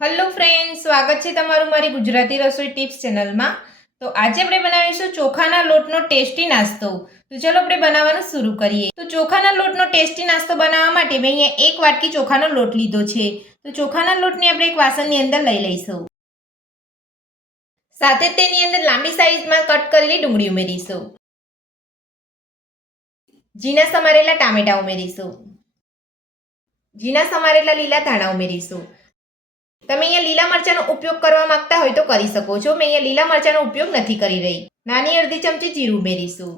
Hello friends, સ્વાગત છે તમારું મારી ગુજરાતી રસોઈ ટિપ્સ ચેનલમાં। તો આજે આપણે બનાવીશું ચોખાના લોટનો ટેસ્ટી નાસ્તો। તો ચલો આપણે બનાવવાનું શરૂ કરીએ। તો ચોખાના લોટનો ટેસ્ટી નાસ્તો બનાવવા માટે મેં અહીંયા 1 વાટકી ચોખાનો લોટ લીધો છે। તો ચોખાના લોટને આપણે એક વાસણની અંદર લઈ લઈશું। સાથે તેની અંદર લાંબી સાઈઝમાં કટ કરેલી ડુંગળી ઉમેરીશું। ઝીણા સમારેલા ટામેટા ઉમેરીશું। ઝીણા સમારેલા લીલા ધાણા ઉમેરીશું। તમે અહીંયા લીલા મરચાંનો ઉપયોગ કરવા માંગતા હોય તો કરી શકો છો। મેં અહીંયા લીલા મરચાંનો ઉપયોગ નથી કરી રહી। નાની અડધી ચમચી જીરું ઉમેરીશું।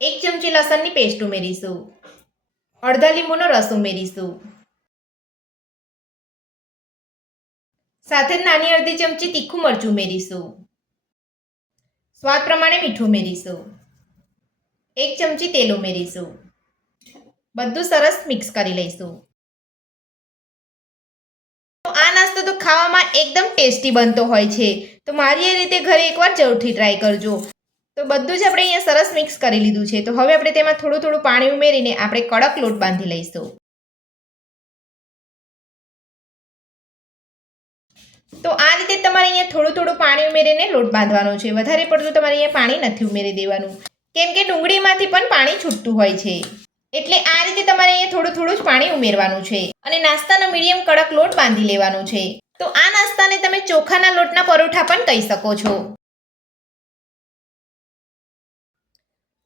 1 ચમચી લસણની પેસ્ટ ઉમેરીશું। અડધા લીંબુનો રસ ઉમેરીશું। સાથે જ નાની અડધી ચમચી તીખું મરચું ઉમેરીશું। સ્વાદ પ્રમાણે મીઠું ઉમેરીશું। 1 ચમચી તેલ ઉમેરીશું। બધું સરસ મિક્સ કરી લઈશું। આ નાસ્તો તો ખાવામાં એકદમ ટેસ્ટી બનતો હોય છે। તો મારી એ રીતે ઘરે એકવાર જરૂરથી ટ્રાય કરજો। તો બધું જ આપણે અહીંયા સરસ મિક્સ કરી લીધું છે। તો હવે આપણે તેમાં થોડું થોડું પાણી ઉમેરીને આપણે કડક લોટ બાંધી લઈશું। તો આ રીતે તમારે અહીંયા થોડું થોડું પાણી ઉમેરીને લોટ બાંધવાનો છે। વધારે પડતું તમારે અહીંયા પાણી નથી ઉમેરી દેવાનું, કેમ કે ડુંગળીમાંથી પણ પાણી છૂટતું હોય છે। એટલે આ રીતે તમારે અહીંયા થોડું થોડું જ પાણી ઉમેરવાનું છે અને નાસ્તાનો મીડિયમ કડક લોટ બાંધી લેવાનો છે। તો આ નાસ્તાને તમે ચોખાના લોટના પરોઠા પણ કહી શકો છો।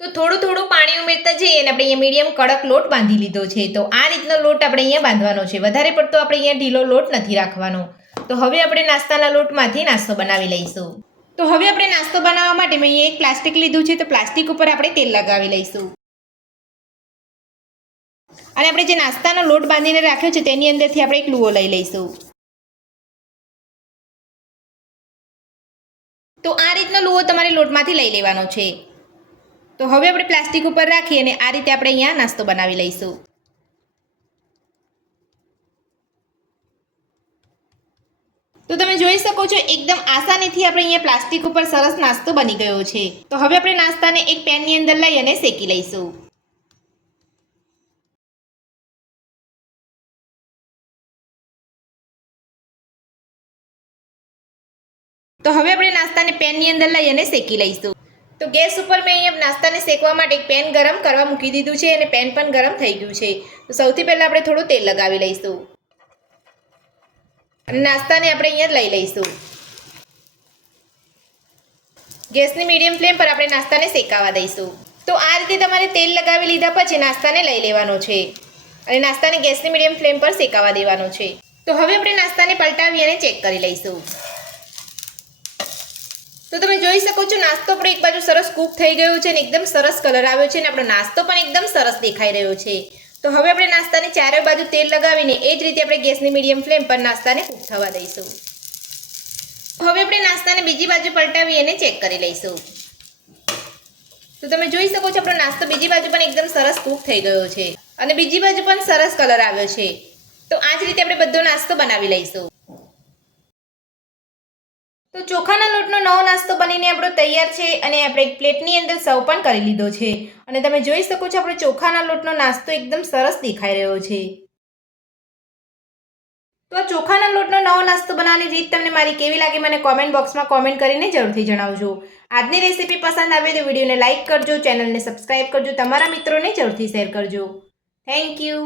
તો થોડું થોડું પાણી ઉમેરતા જઈએ અને આપણે અહીંયા મીડિયમ કડક લોટ બાંધી લીધો છે। તો આ રીતનો લોટ આપણે અહીંયા બાંધવાનો છે। વધારે પડતો આપણે અહીંયા ઢીલો લોટ નથી રાખવાનો। તો હવે આપણે નાસ્તાના લોટમાંથી નાસ્તો બનાવી લઈશું। તો હવે આપણે નાસ્તો બનાવવા માટે મેં અહીંયા એક પ્લાસ્ટિક લીધું છે। તો પ્લાસ્ટિક ઉપર આપણે તેલ લગાવી લઈશું અને આપણે જે નાસ્તાનો લોટ બાંધીને રાખ્યો છે તેની અંદરથી આપણે એક લુઓ લઈ લઈશું। તો આ રીતનો લુઓ તમારે લોટમાંથી લઈ લેવાનો છે। તો હવે આપણે પ્લાસ્ટિક ઉપર રાખી અને આ રીતે આપણે અહીંયા નાસ્તો બનાવી લઈશું। તો તમે જોઈ શકો છો એકદમ આસાનીથી આપણે અહીંયા પ્લાસ્ટિક ઉપર સરસ નાસ્તો બની ગયો છે। તો હવે આપણે નાસ્તાને એક પેનની અંદર લઈ અને શેકી લઈશું। તો હવે આપણે નાસ્તાને પેનની અંદર લઈ અને શેકી લઈશું। તો ગેસ ઉપર મેં અહીંયા નાસ્તાને શેકવા માટે એક પેન ગરમ કરવા મૂકી દીધું છે અને પેન પણ ગરમ થઈ ગયું છે। તો સૌથી પહેલાં આપણે થોડું તેલ લગાવી લઈશું અને નાસ્તાને આપણે અહીંયા લઈ લઈશું। ગેસની મીડિયમ ફ્લેમ પર આપણે નાસ્તાને શેકાવા દઈશું। તો આ રીતે તમારે તેલ લગાવી લીધા પછી નાસ્તાને લઈ લેવાનો છે અને નાસ્તાને ગેસની મીડિયમ ફ્લેમ પર શેકાવા દેવાનો છે। તો હવે આપણે નાસ્તાને પલટાવી અને ચેક કરી લઈશું। તો તમે જોઈ શકો છો નાસ્તો આપણો એક બાજુ સરસ કૂક થઈ ગયો છે અને એકદમ સરસ કલર આવ્યો છે અને આપણો નાસ્તો પણ એકદમ સરસ દેખાઈ રહ્યો છે। તો હવે આપણે નાસ્તાની ચારે બાજુ તેલ લગાવીને એ જ રીતે આપણે ગેસની મીડિયમ ફ્લેમ પર નાસ્તાને કૂક થવા દઈશું। હવે આપણે નાસ્તાને બીજી બાજુ પલટાવી અને ચેક કરી લઈશું। તો તમે જોઈ શકો છો આપણો નાસ્તો બીજી બાજુ પણ એકદમ સરસ કૂક થઈ ગયો છે અને બીજી બાજુ પણ સરસ કલર આવ્યો છે। તો આ જ રીતે આપણે બધો નાસ્તો બનાવી લઈશું। તો ચોખાના લોટનો નવો નાસ્તો બનીને આપણો તૈયાર છે અને આપણે એક પ્લેટની અંદર સર્વ પણ કરી લીધો છે અને તમે જોઈ શકો છો આપણો ચોખાના લોટનો નાસ્તો એકદમ સરસ દેખાઈ રહ્યો છે। તો આ ચોખાના લોટનો નવો નાસ્તો બનાવવાની રીત તમને મારી કેવી લાગી મને કોમેન્ટ બોક્સમાં કોમેન્ટ કરીને જરૂરથી જણાવજો। આજની રેસીપી પસંદ આવે તો વિડીયોને લાઇક કરજો, ચેનલને સબસ્ક્રાઇબ કરજો, તમારા મિત્રોને જરૂરથી શેર કરજો। Thank you.